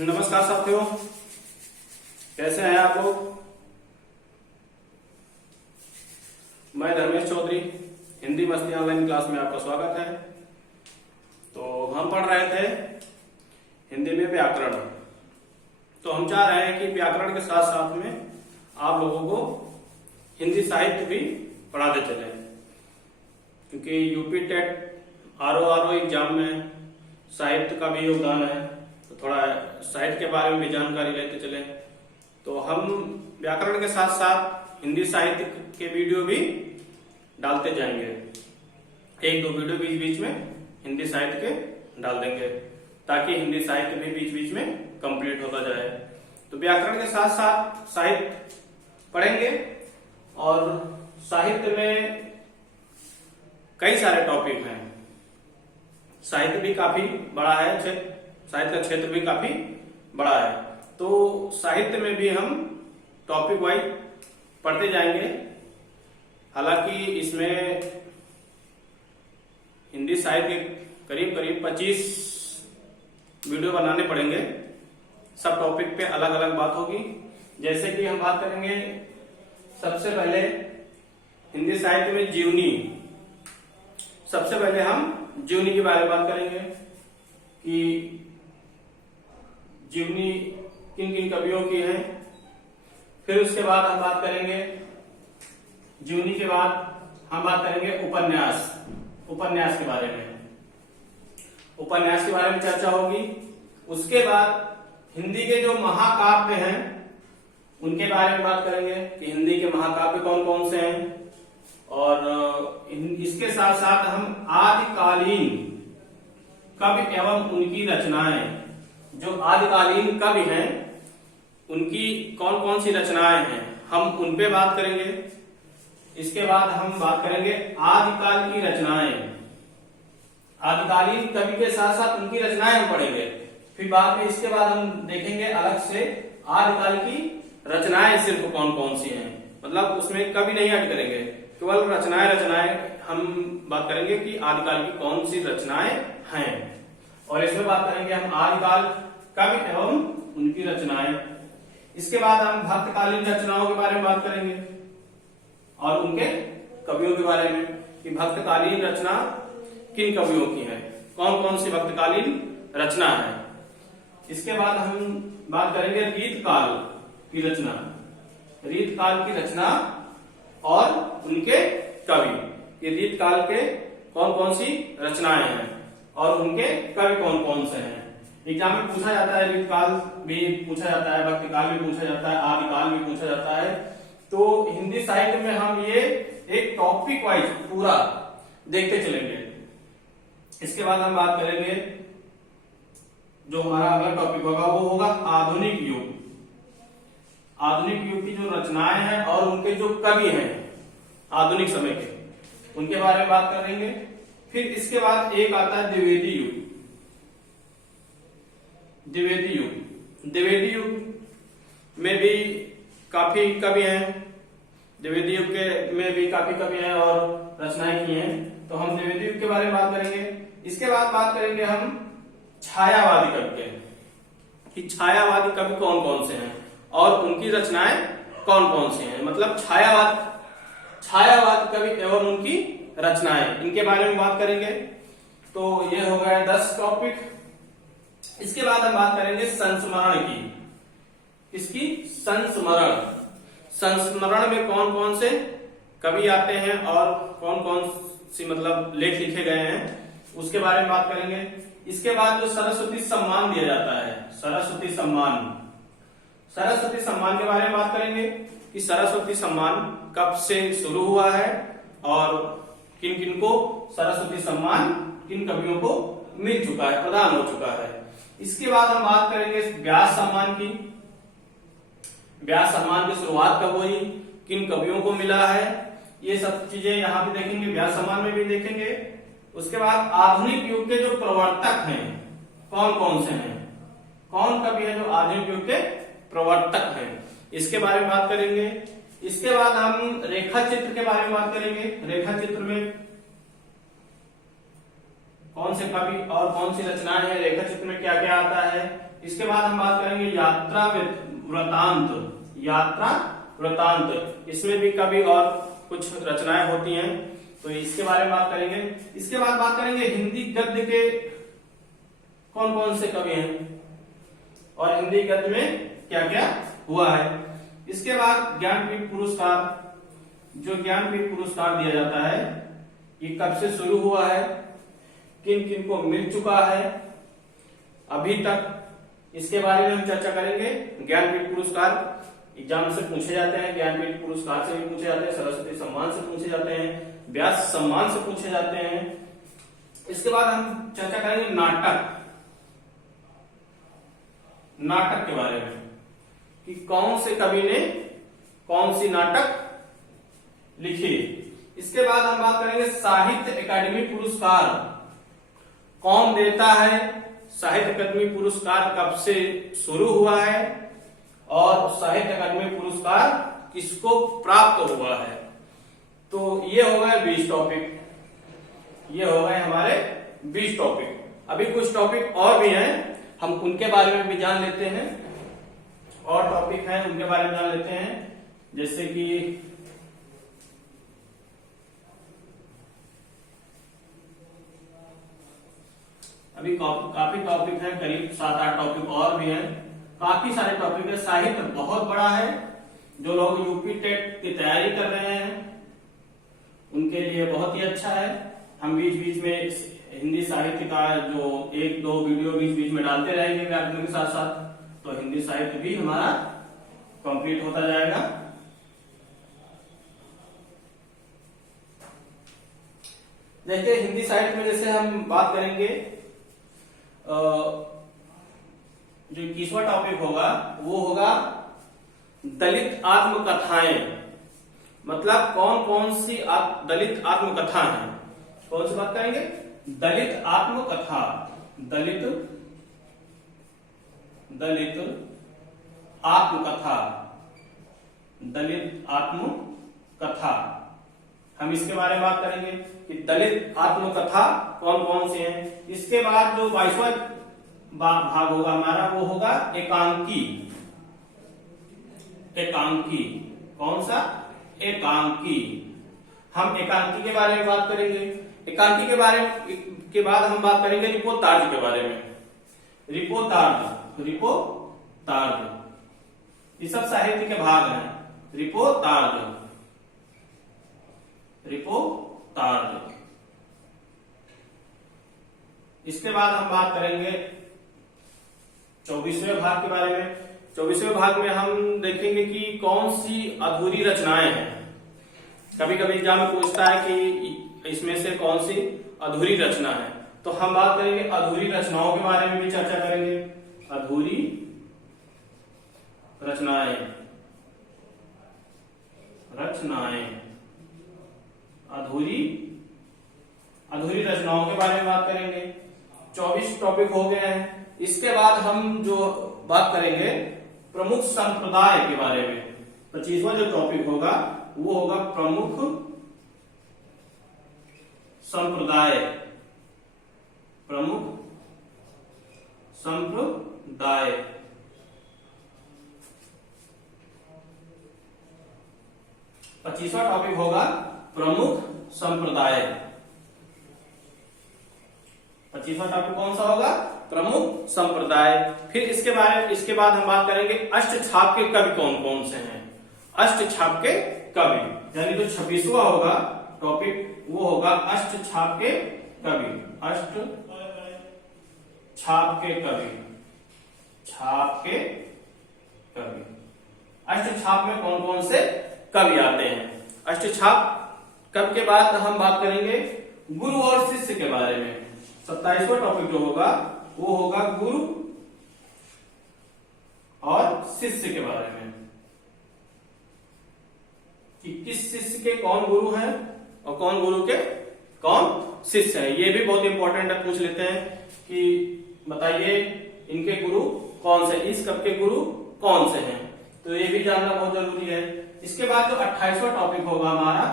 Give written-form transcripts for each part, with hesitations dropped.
नमस्कार साथियों, कैसे हैं आप लोग। मैं धर्मेश चौधरी, हिंदी मस्ती ऑनलाइन क्लास में आपका स्वागत है। तो हम पढ़ रहे थे हिंदी में व्याकरण। तो हम चाह रहे हैं कि व्याकरण के साथ साथ में आप लोगों को हिंदी साहित्य भी पढ़ाते चले, क्योंकि यूपी टेट आरओ एग्जाम में साहित्य का भी योगदान है। तो थोड़ा साहित्य के बारे में भी जानकारी लेते चले। तो हम व्याकरण के साथ साथ हिंदी साहित्य के वीडियो भी डालते जाएंगे। एक दो वीडियो बीच बीच में हिंदी साहित्य के डाल देंगे, ताकि हिंदी साहित्य भी बीच बीच में कंप्लीट होता जाए। तो व्याकरण के साथ साथ साहित्य पढ़ेंगे, और साहित्य में कई सारे टॉपिक हैं। साहित्य भी काफी बड़ा है, साहित्य का क्षेत्र भी काफी बड़ा है। तो साहित्य में भी हम टॉपिक वाइज पढ़ते जाएंगे। हालांकि इसमें हिंदी साहित्य के करीब करीब 25 वीडियो बनाने पड़ेंगे। सब टॉपिक पे अलग अलग बात होगी। जैसे कि हम बात करेंगे सबसे पहले हिंदी साहित्य में जीवनी। सबसे पहले हम जीवनी के बारे में बात करेंगे कि जीवनी किन किन कवियों की है। फिर उसके बाद हम बात करेंगे, जीवनी के बाद हम बात करेंगे उपन्यास के बारे में। उपन्यास के बारे में चर्चा होगी। उसके बाद हिंदी के जो महाकाव्य हैं उनके बारे में बात करेंगे कि हिंदी के महाकाव्य कौन कौन से हैं। और इसके साथ साथ हम आदिकालीन कवि एवं उनकी रचनाएं, जो आदिकालीन कवि हैं उनकी कौन कौन सी रचनाएं हैं, हम उन पे बात करेंगे। इसके बाद हम बात करेंगे आदिकाल की रचनाएं। आदिकालीन कवि के साथ साथ उनकी रचनाएं हम पढ़ेंगे। फिर बाद में इसके बाद हम देखेंगे अलग से आदिकाल की रचनाएं सिर्फ कौन कौन सी हैं, मतलब उसमें कवि नहीं ऐड करेंगे, केवल रचनाएं हम बात करेंगे कि आदिकाल की कौन सी रचनाएं हैं। और इसमें बात करेंगे हम आदिकाल कवि एवं उनकी रचनाएं। इसके बाद हम भक्तकालीन रचनाओं के बारे में बात करेंगे और उनके कवियों के बारे में कि भक्तकालीन रचना किन कवियों की है, कौन कौन सी भक्तकालीन रचना है। इसके बाद हम बात करेंगे रीतकाल की रचना, रीतकाल की रचना और उनके कवि। ये रीतकाल के कौन कौन सी रचनाएं हैं और उनके कवि कौन कौन से हैं। एग्जाम में पूछा जाता है, रीतकाल भी पूछा जाता है, भक्तिकाल भी पूछा जाता है, आदिकाल भी पूछा जाता है। तो हिंदी साहित्य में हम ये एक टॉपिक वाइज पूरा देखते चलेंगे। इसके बाद हम बात करेंगे, जो हमारा अगला टॉपिक होगा वो होगा आधुनिक युग। आधुनिक युग की जो रचनाएं हैं और उनके जो कवि हैं आधुनिक समय के, उनके बारे में बात करेंगे। फिर इसके बाद एक आता है द्विवेदी युग। द्विवेदी युग में भी काफी कवि हैं, द्विवेदी युग के में भी काफी कवि हैं और रचनाएं की हैं। तो हम द्विवेदी युग के बारे में बात करेंगे। इसके बाद बात करेंगे हम छायावादी कवि के, कि छायावादी कवि कौन कौन से हैं और उनकी रचनाएं कौन कौन सी हैं, मतलब छायावाद कवि एवं उनकी रचनाएं, इनके बारे में बात करेंगे। तो ये हो गया 10 टॉपिक। इसके बाद हम बात करेंगे संस्मरण की। इसकी संस्मरण में कौन कौन से कवि आते हैं और कौन कौन सी मतलब लेख लिखे गए हैं, उसके बारे में बात करेंगे। इसके बाद जो सरस्वती सम्मान दिया जाता है, सरस्वती सम्मान के बारे में बात करेंगे कि सरस्वती सम्मान कब से शुरू हुआ है और किन किन को सरस्वती सम्मान किन कवियों को मिल चुका है, प्रदान हो चुका है। इसके बाद हम बात करेंगे व्यास सम्मान की। व्यास सम्मान की शुरुआत कब हुई, किन कवियों को मिला है, ये सब चीजें यहाँ पे देखेंगे, व्यास सम्मान में भी देखेंगे। उसके बाद आधुनिक युग के जो प्रवर्तक हैं कौन कौन से हैं, कौन कवि है जो आधुनिक युग के प्रवर्तक हैं, इसके बारे में बात करेंगे। इसके बाद हम रेखा चित्र के बारे में बात करेंगे। रेखा चित्र में कौन से कवि और कौन सी रचनाएं हैं, रेखा चित्र में क्या क्या आता है, इसके बाद हम बात करेंगे यात्रा वृतांत। यात्रा वृतांत, इसमें भी कवि और कुछ रचनाएं होती हैं, तो इसके बारे में बात करेंगे। इसके बाद बात करेंगे हिंदी गद्य के कौन कौन से कवि हैं और हिंदी गद्य में क्या क्या हुआ है। इसके बाद ज्ञानपीठ पुरस्कार, जो ज्ञानपीठ पुरस्कार दिया जाता है ये कब से शुरू हुआ है, किन किन को मिल चुका है अभी तक, इसके बारे में हम चर्चा करेंगे। ज्ञानपीठ पुरस्कार एग्जाम से पूछे जाते हैं, ज्ञानपीठ पुरस्कार से भी पूछे जाते हैं, सरस्वती सम्मान से पूछे जाते हैं, व्यास सम्मान से पूछे जाते हैं। इसके बाद हम चर्चा करेंगे नाटक, नाटक के बारे में कि कौन से कवि ने कौन सी नाटक लिखी। इसके बाद हम बात करेंगे साहित्य अकादमी पुरस्कार कौन देता है, साहित्य अकादमी पुरस्कार कब से शुरू हुआ है और साहित्य अकादमी पुरस्कार किसको प्राप्त हुआ है। तो ये हो गए 20 टॉपिक, ये हो गए हमारे 20 टॉपिक। अभी कुछ टॉपिक और भी हैं, हम उनके बारे में भी जान लेते हैं, और टॉपिक हैं उनके बारे में जान लेते हैं। जैसे कि अभी काफी टॉपिक हैं, करीब 7-8 टॉपिक और भी हैं, काफी सारे टॉपिक है। साहित्य बहुत बड़ा है, जो लोग यूपी टेट की तैयारी कर रहे हैं उनके लिए बहुत ही अच्छा है। हम बीच बीच में हिंदी साहित्य का जो 1-2 वीडियो बीच बीच में डालते रहेंगे व्याकरण के साथ साथ, तो हिंदी साहित्य भी हमारा कंप्लीट होता जाएगा। देखिए हिंदी साहित्य में जैसे हम बात करेंगे, जो 21वां टॉपिक होगा वो होगा दलित आत्मकथाएं। मतलब कौन कौन सी दलित आत्मकथा है, कौन सी बात करेंगे, दलित आत्मकथा, दलित आत्मकथा, दलित आत्मकथा, हम इसके बारे में बात करेंगे कि दलित आत्मकथा कौन कौन सी हैं। इसके बाद जो 22वां भाग होगा हमारा वो होगा एकांकी। एकांकी कौन सा, एकांकी, हम एकांकी के बारे में बात करेंगे। एकांकी के बारे के बाद हम बात करेंगे रिपोतार्ज के बारे में। रिपोतार्ज, रिपोतार्ज ये सब साहित्य के भाग हैं। रिपोतार्ज, रिपोतार्ज। इसके बाद हम बात करेंगे 24वें भाग के बारे में। 24वें भाग में हम देखेंगे कि कौन सी अधूरी रचनाएं हैं। कभी कभी एग्जाम में पूछता है कि इसमें से कौन सी अधूरी रचना है, तो हम बात करेंगे अधूरी रचनाओं के बारे में भी चर्चा करेंगे। अधूरी रचनाएं, रचनाएं, अधूरी रचनाओं के बारे में बात करेंगे। 24 टॉपिक हो गए हैं। इसके बाद हम जो बात करेंगे प्रमुख संप्रदाय के बारे में। 25वां जो टॉपिक होगा वो होगा प्रमुख संप्रदाय, प्रमुख संप्रदाय। 25वां टॉपिक होगा प्रमुख संप्रदाय। 25वां टॉपिक कौन सा होगा, प्रमुख संप्रदाय। फिर इसके बाद हम बात करेंगे अष्टछाप के कवि कौन कौन से हैं। अष्टछाप के कवि, यानी जो 26वां होगा टॉपिक वो होगा अष्टछाप के कवि। अष्टछाप के कवि, छाप के कवि। अष्टछाप में कौन कौन से कवि आते हैं। अष्टछाप कवि के बाद हम बात करेंगे गुरु और शिष्य के बारे में। 27वां टॉपिक जो होगा वो होगा गुरु और शिष्य के बारे में, कि किस शिष्य के कौन गुरु हैं और कौन गुरु के कौन शिष्य हैं। ये भी बहुत इंपॉर्टेंट है, पूछ लेते हैं कि बताइए इनके गुरु कौन से, इस कवि के गुरु कौन से हैं, तो ये भी जानना बहुत जरूरी है। इसके बाद जो 28वां टॉपिक होगा हमारा,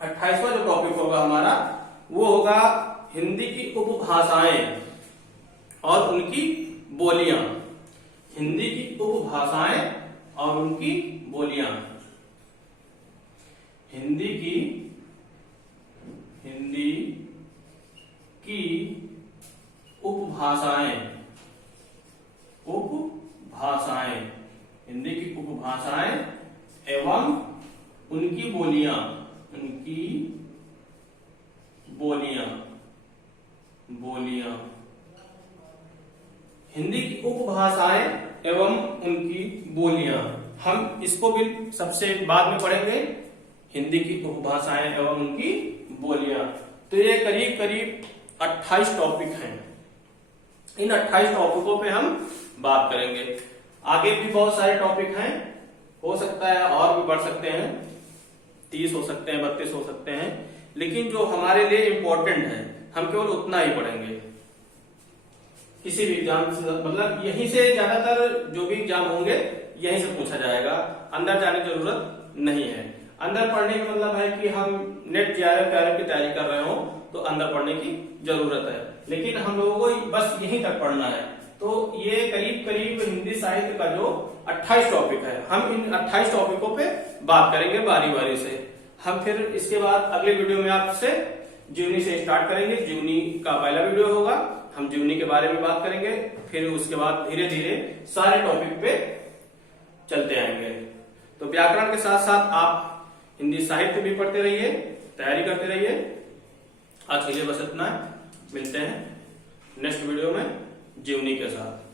28वां जो टॉपिक होगा हमारा वो होगा हिंदी की उपभाषाएं और उनकी बोलियां, हिंदी की उपभाषाएं और उनकी बोलियां। हिंदी की उपभाषाएं, हिंदी की उपभाषाएं एवं उनकी बोलियां, हिंदी की उपभाषाएं एवं उनकी बोलियां। हम इसको भी सबसे बाद में पढ़ेंगे, हिंदी की उपभाषाएं एवं उनकी बोलियां। तो ये करीब करीब 28 टॉपिक हैं। इन 28 टॉपिकों पे हम बात करेंगे। आगे भी बहुत सारे टॉपिक हैं, हो सकता है और भी बढ़ सकते हैं, 30 हो सकते हैं, 32 हो सकते हैं, लेकिन जो हमारे लिए इम्पोर्टेंट है हम केवल उतना ही पढ़ेंगे। किसी भी एग्जाम से मतलब यहीं से ज्यादातर जो भी एग्जाम होंगे यहीं से पूछा जाएगा, अंदर जाने की जरूरत नहीं है। अंदर पढ़ने का मतलब है कि हम नेट JRF की तैयारी कर रहे हो तो अंदर पढ़ने की जरूरत है, लेकिन हम लोगों को बस यहीं तक पढ़ना है। तो ये करीब करीब हिंदी साहित्य का जो 28 टॉपिक है, हम इन 28 टॉपिकों पे बात करेंगे बारी बारी से। हम फिर इसके बाद अगले वीडियो में आपसे जीवनी से स्टार्ट करेंगे। जीवनी का पहला वीडियो होगा, हम जीवनी के बारे में बात करेंगे, फिर उसके बाद धीरे धीरे सारे टॉपिक पे चलते आएंगे। तो व्याकरण के साथ साथ आप हिंदी साहित्य भी पढ़ते रहिए, तैयारी करते रहिए। आज के लिए बस इतना है, मिलते हैं नेक्स्ट वीडियो में जीवनी के साथ।